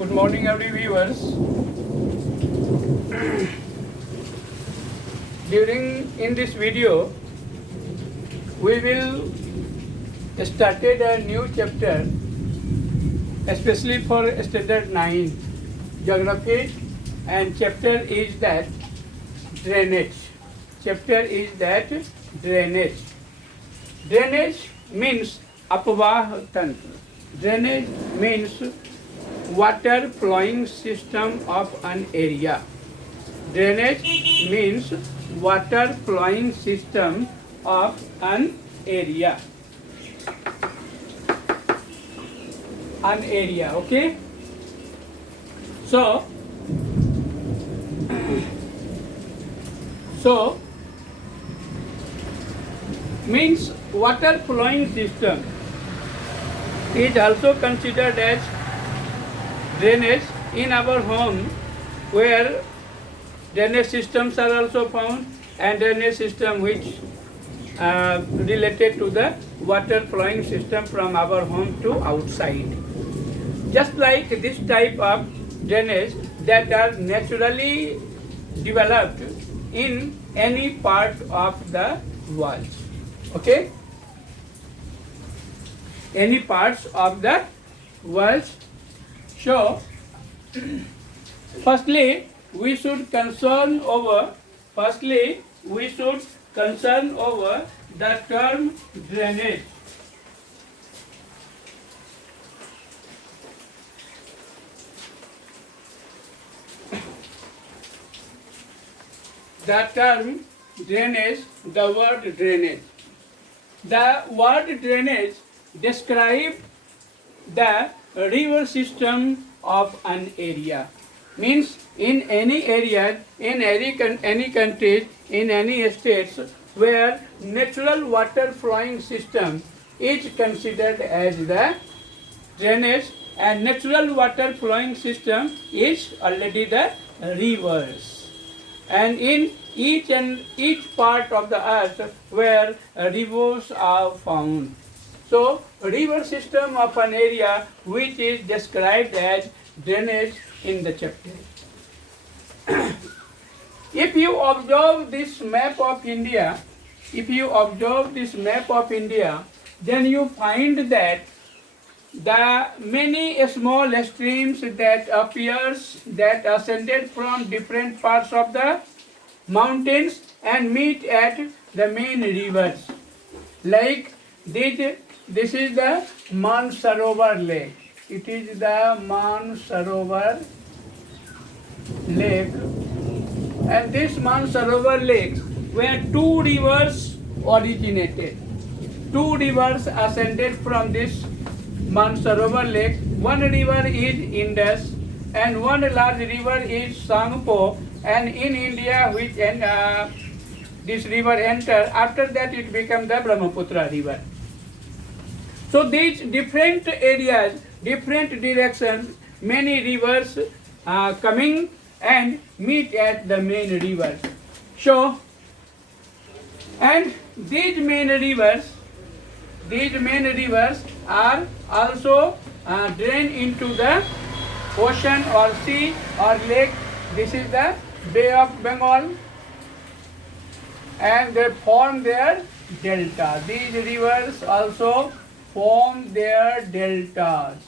Good morning, every viewers. In this video, we will started a new chapter, especially for standard 9 geography, and chapter is that drainage. Chapter is that drainage. Drainage means apavah tantra. Drainage means water flowing system of an area. Drainage means water flowing system of an area. An area, okay? So means water flowing system is also considered as drainage in our home, where drainage systems are also found, and drainage system which related to the water flowing system from our home to outside. Just like this type of drainage that are naturally developed in any part of the world. Okay? Any parts of the world. So, firstly, we should concern over the term drainage. The term drainage, the word drainage. The word drainage describes the river system of an area. Means in any area, in any countries, in any states where natural water flowing system is considered as the drainage, and natural water flowing system is already the rivers. And in each part of the earth where rivers are found. So, river system of an area which is described as drainage in the chapter. If you observe this map of India, then you find that the many small streams that ascended from different parts of the mountains and meet at the main rivers. Like this is the Mansarovar Lake. It is the Mansarovar Lake. And this Mansarovar Lake, where two rivers originated. Two rivers ascended from this Mansarovar Lake. One river is Indus and one large river is Sangpo. And in India, which this river entered, after that it became the Brahmaputra river. So these different areas, different directions, many rivers coming and meet at the main rivers. So, and these main rivers are also drained into the ocean or sea or lake. This is the Bay of Bengal, and they form their delta. These rivers also form their deltas,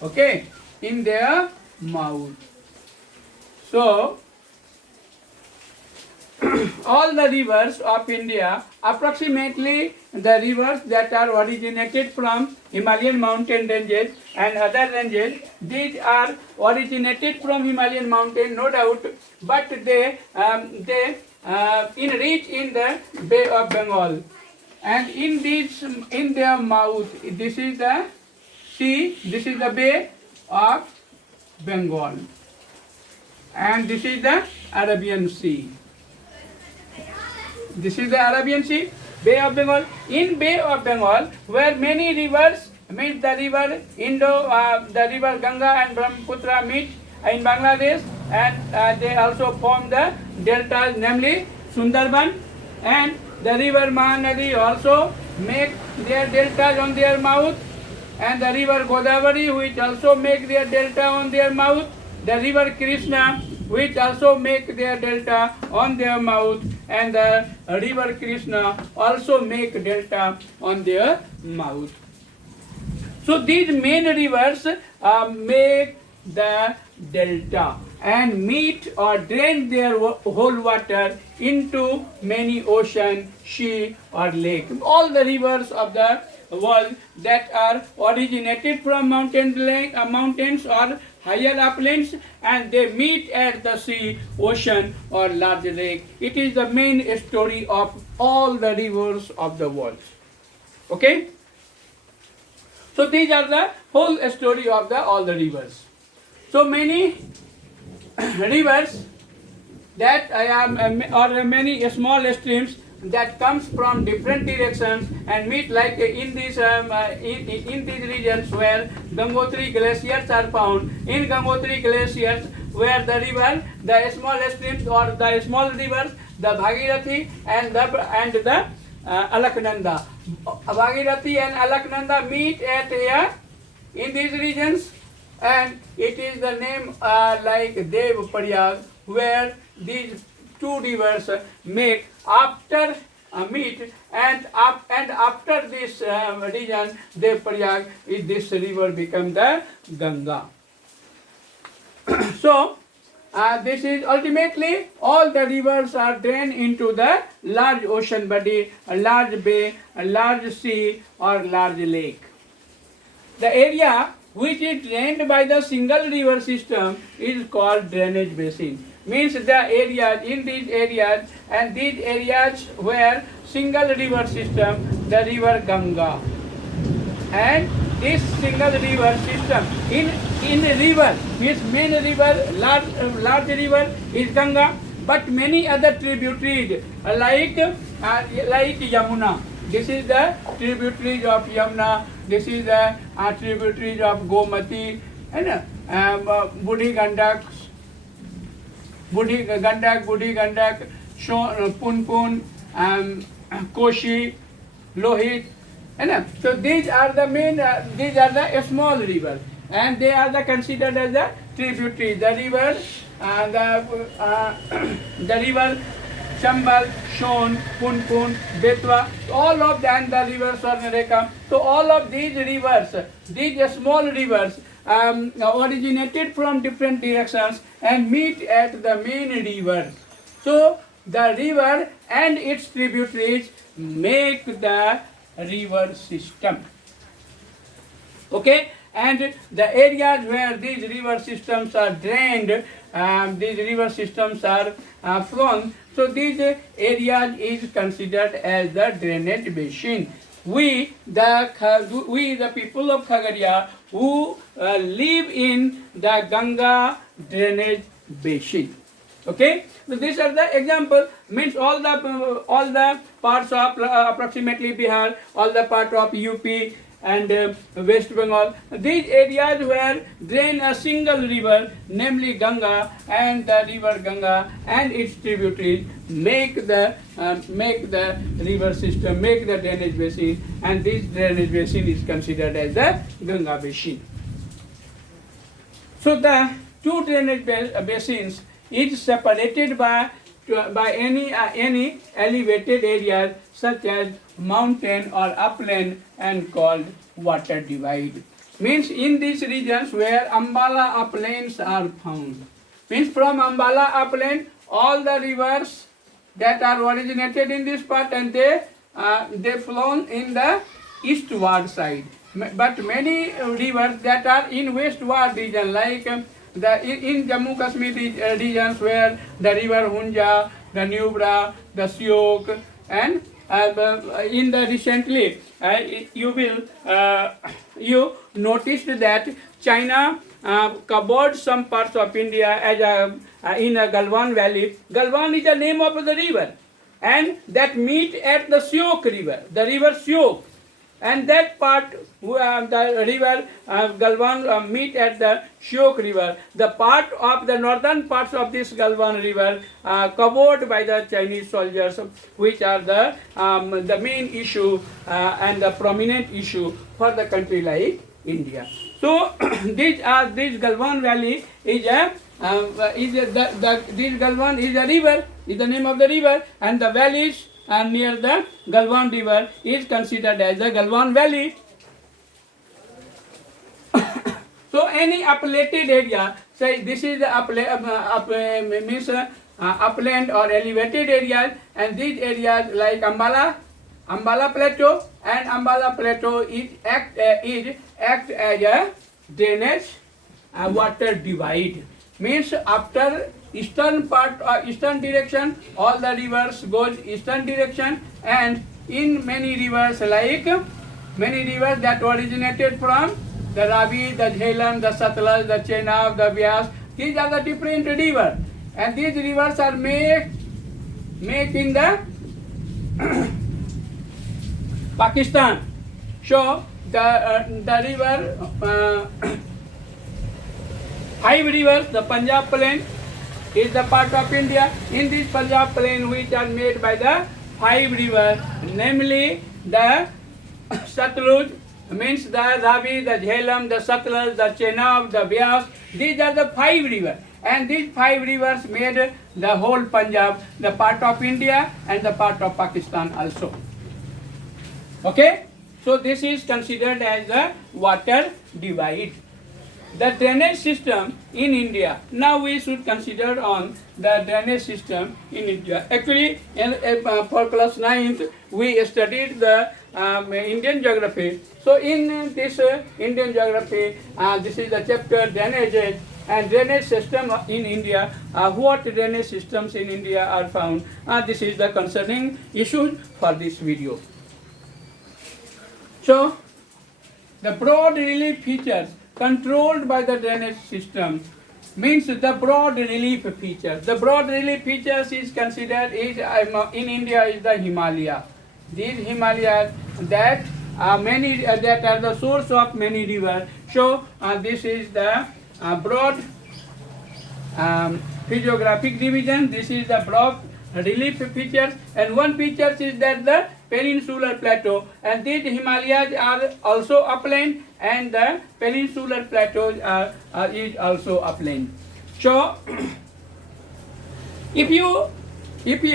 okay, in their mouth. So, all the rivers of India, approximately the rivers that are originated from Himalayan mountain ranges and other ranges, these are originated from Himalayan mountain, no doubt, but they reach in the Bay of Bengal. And in their mouth, this is the sea, this is the Bay of Bengal, and this is the Arabian Sea. This is the Arabian Sea, Bay of Bengal. In Bay of Bengal, where many rivers meet, the river the river Ganga and Brahmaputra meet in Bangladesh, and they also form the deltas, namely Sundarban, and the river Mahanadi also make their deltas on their mouth, and the river Godavari, which also make their delta on their mouth, the river Krishna, which also make their delta on their mouth, and the river Krishna also make delta on their mouth. So these main rivers make the delta and meet or drain their whole water into many ocean, sea or lake. All the rivers of the world that are originated from mountains or higher uplands, and they meet at the sea, ocean or large lake. It is the main story of all the rivers of the world. Okay? So these are the whole story of all the rivers. So many rivers that or many small streams that comes from different directions and meet like in these regions where Gangotri glaciers are found. In Gangotri glaciers, where the river, the small streams or the small rivers, the Bhagirathi and the Alaknanda. Bhagirathi and Alaknanda meet at here in these regions, and it is the name like Dev Prayag, where these two rivers meet after meet, and after this region Dev Prayag, this river become the Ganga. So this is ultimately all the rivers are drained into the large ocean body, a large bay, a large sea or large lake. The area which is drained by the single river system is called drainage basin. Means the areas, in these areas, and these areas where single river system, the river Ganga. And this single river system in the river means main river, large river is Ganga, but many other tributaries like Yamuna. This is the tributaries of Yamuna. This is the tributaries of Gomati and Budi Gandak, Punpun, Koshi, Lohit. So these are the main, these are the small rivers, and they are considered as the tributaries. The river, the river Chambal, Shon, Punpun, Betwa, all of them, the river Swarnareka. So all of these rivers, these small rivers, originated from different directions and meet at the main river. So the river and its tributaries make the river system. Okay, and the areas where these river systems are drained, these river systems are flown, so these areas is considered as the drainage basin. We the people of Khagaria who live in the Ganga drainage basin. Okay, so these are the example. Means all the parts of approximately Bihar, all the part of UP and West Bengal. These areas where drain a single river, namely Ganga, and the river Ganga and its tributaries make the river system, make the drainage basin, and this drainage basin is considered as the Ganga basin. So the two drainage basins is separated by any elevated areas such as mountain or upland and called water divide. Means in these regions where Ambala uplands are found. Means from Ambala upland, all the rivers that are originated in this part, and they flow in the eastward side. But many rivers that are in westward region, like in Jammu Kashmir regions where the river Hunja, the Nubra, the Syok, and in the recently you noticed that China covered some parts of India as in a Galwan Valley. Galwan is the name of the river, and that meet at the Syok river, the river Syok. And that part, the river Galwan meet at the Syok river. The part of the northern parts of this Galwan river covered by the Chinese soldiers, which are the main issue and the prominent issue for the country like India. So this Galwan Valley is this Galwan is a river, is the name of the river, and the valleys near the Galwan river is considered as the Galwan Valley. So any upland area, say this is the upland or elevated areas, and these areas like Ambala Plateau, and Ambala Plateau is act as a drainage water divide. Means after eastern part or eastern direction, all the rivers goes eastern direction, and in many rivers that originated from the Ravi, the Jhelum, the Satluj, the Chenab, the Vyas. These are the different rivers, and these rivers are made in the Pakistan. So the river, 5 rivers, the Punjab plain is the part of India. In this Punjab plain, which are made by the 5 rivers, namely the Satluj, means the Ravi, the Jhelum, the Satluj, the Chenab, the Vyas. These are the 5 rivers, and these 5 rivers made the whole Punjab, the part of India and the part of Pakistan also. Okay, so this is considered as the water divide. The drainage system in India. Now we should consider on the drainage system in India. Actually, for class 9th, we studied the Indian geography. So in this Indian geography, this is the chapter drainage and drainage system in India. What drainage systems in India are found? This is the concerning issue for this video. So the broad relief features controlled by the drainage system means the broad relief features. The broad relief features is considered in India is the Himalaya. These Himalayas that are the source of many rivers. So this is the broad physiographic division. This is the broad relief features, and one feature is that the peninsular plateau, and these Himalayas are also upland, and the peninsular plateaus is also upland. So if you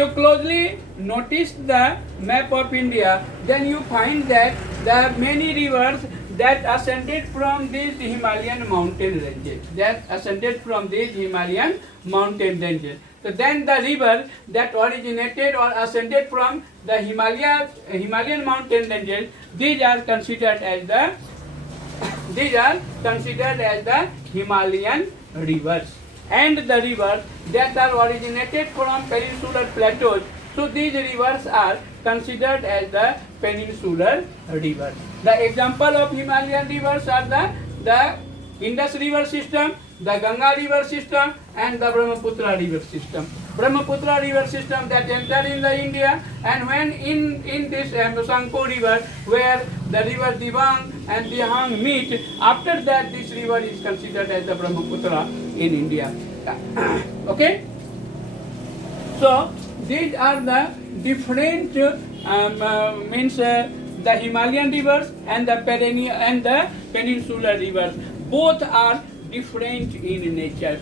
closely notice the map of India, then you find that there are many rivers that ascended from these Himalayan mountain ranges. So then the river that originated or ascended from the Himalayan mountain ranges, these are considered as the Himalayan rivers. And the rivers that are originated from peninsular plateaus, so these rivers are considered as the peninsular rivers. The example of Himalayan rivers are the Indus river system, the Ganga river system, and the Brahmaputra river system. Brahmaputra river system that entered in the India, and when in this Sangpo river, where the river Dibang and Dihang meet, after that this river is considered as the Brahmaputra in India. Okay? So these are the different the Himalayan rivers and the peninsular rivers. Both are different in nature.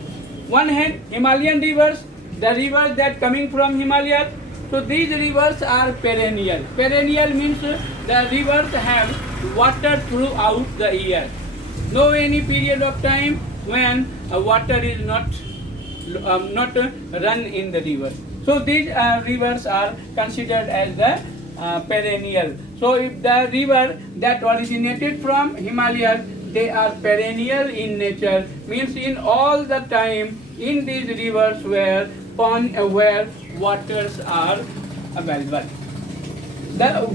One hand, Himalayan rivers, the rivers that coming from Himalaya. So these rivers are perennial. Perennial means the rivers have water throughout the year. No any period of time when water is not run in the river. So these rivers are considered as the perennial. So if the river that originated from Himalaya, they are perennial in nature, means in all the time in these rivers where waters are available.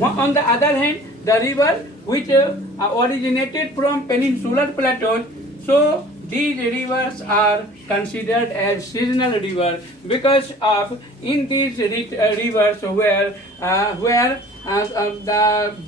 On the other hand, the river which originated from peninsular plateaus, so these rivers are considered as seasonal rivers because of in these rivers where the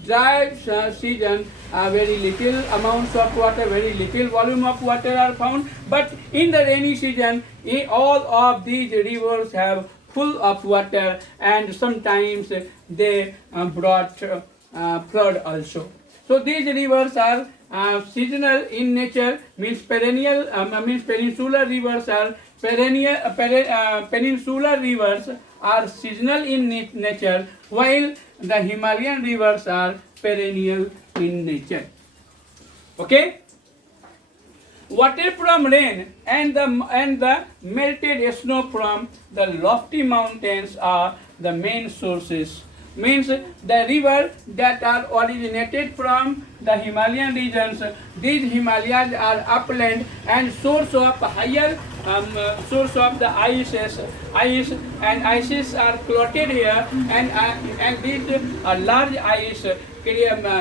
dry season very little amounts of water, very little volume of water are found, but in the rainy season all of these rivers have full of water, and sometimes they brought flood also. So these rivers are seasonal in nature, means perennial, means peninsular rivers are perennial, peninsular rivers are seasonal in nature, while the Himalayan rivers are perennial in nature. Okay. Water from rain and the melted snow from the lofty mountains are the main sources. Means the river that are originated from the Himalayan regions. These Himalayas are upland and source of higher source of the ice and ices are clotted here, and these large ice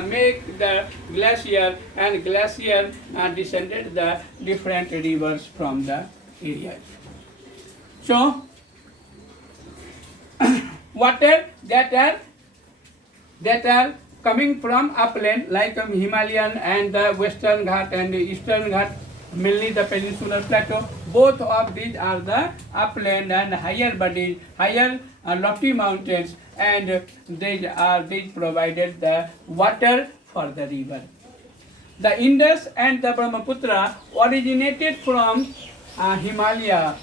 make the glacier, and glacier descended the different rivers from the areas. So water that are coming from upland like Himalayan and the Western Ghat and the Eastern Ghat, mainly the peninsular plateau, both of these are the upland and higher bodies, higher lofty mountains, and these provided the water for the river. The Indus and the Brahmaputra originated from Himalaya.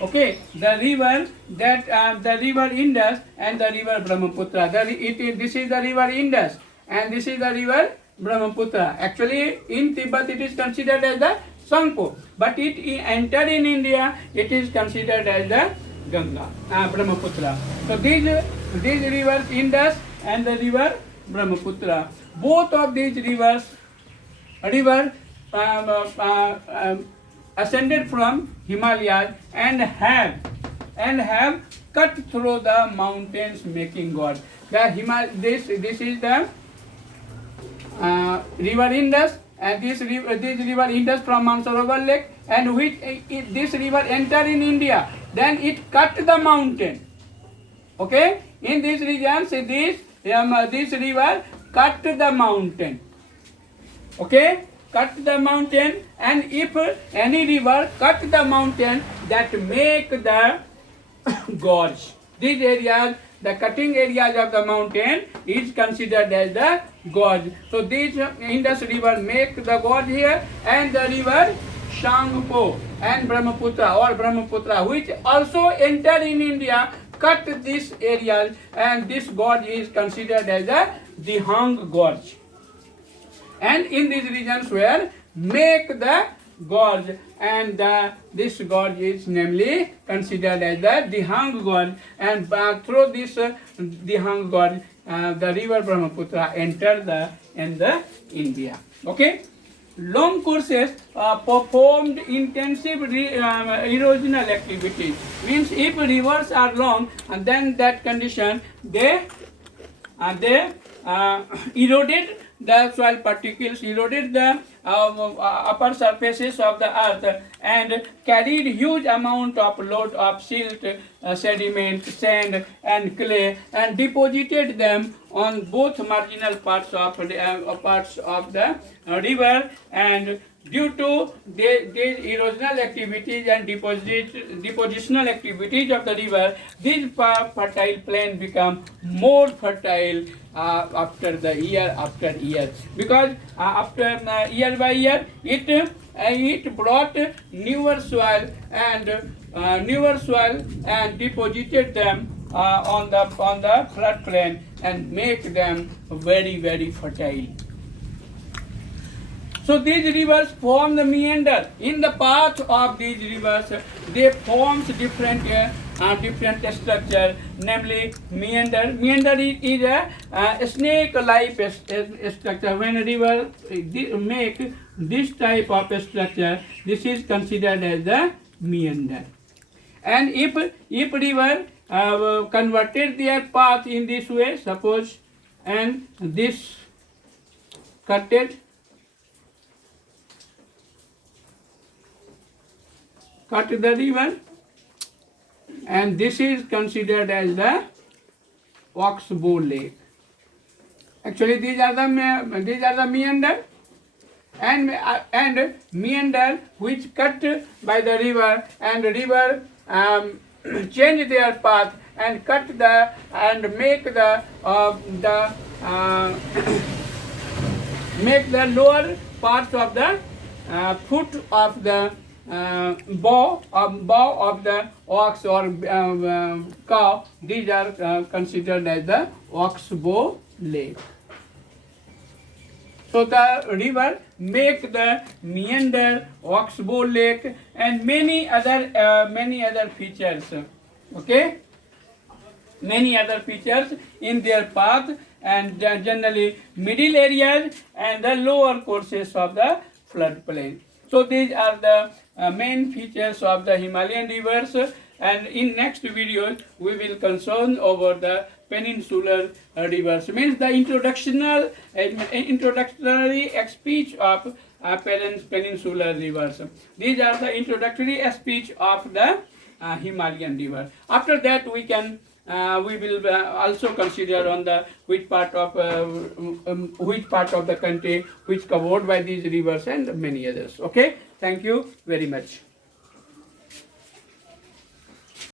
Okay, the river the river Indus and the river Brahmaputra. This is the river Indus and this is the river Brahmaputra. Actually, in Tibet it is considered as the Tsangpo, but it entered in India, it is considered as the Ganga, Brahmaputra. So these rivers Indus and the river Brahmaputra, both of these rivers ascended from Himalayas and have cut through the mountains, making God. This is the river Indus, and this river Indus from Mansarovar Lake, and which this river entered in India, then it cut the mountain. Okay, in these regions, this river cut the mountain. Okay, cut the mountain, and if any river cut the mountain, that make the gorge. These areas, the cutting areas of the mountain is considered as the gorge. So this Indus river make the gorge here, and the river Shangpo and Brahmaputra, which also enter in India, cut this area, and this gorge is considered as the Dihang gorge. And in these regions where make the gorge, and this gorge is namely considered as the Dihang gorge, and through this Dihang gorge the river Brahmaputra entered in the India. Okay, long courses performed intensive erosional activities. Means if rivers are long, and then that condition they eroded the soil particles, eroded the upper surfaces of the earth, and carried huge amount of load of silt, sediment, sand and clay, and deposited them on both marginal parts of the river. And due to these erosional activities and depositional activities of the river, this fertile plain become more fertile after year, because after year by year it brought newer soil and deposited them on the flood plain and make them very, very fertile. So these rivers form the meander. In the path of these rivers, they forms different structure, namely meander. Meander is a snake-like structure. When a river make this type of structure, this is considered as the meander. And if river converted their path in this way, suppose, and this cut the river, and this is considered as the Oxbow Lake. Actually, these are the meander, and meander which cut by the river, and river change their path and cut make the lower part of the foot of the bow of the ox or cow. These are considered as the ox bow lake. So the river make the meander, oxbow lake, and many other features. Okay, many other features in their path, and generally middle areas and the lower courses of the floodplain. So these are the main features of the Himalayan rivers, and in next videos we will concern over the peninsular rivers, means the introductory speech of peninsular rivers. These are the introductory speech of the Himalayan river. After that we will also consider on the which part of the country which covered by these rivers and many others. Okay, thank you very much.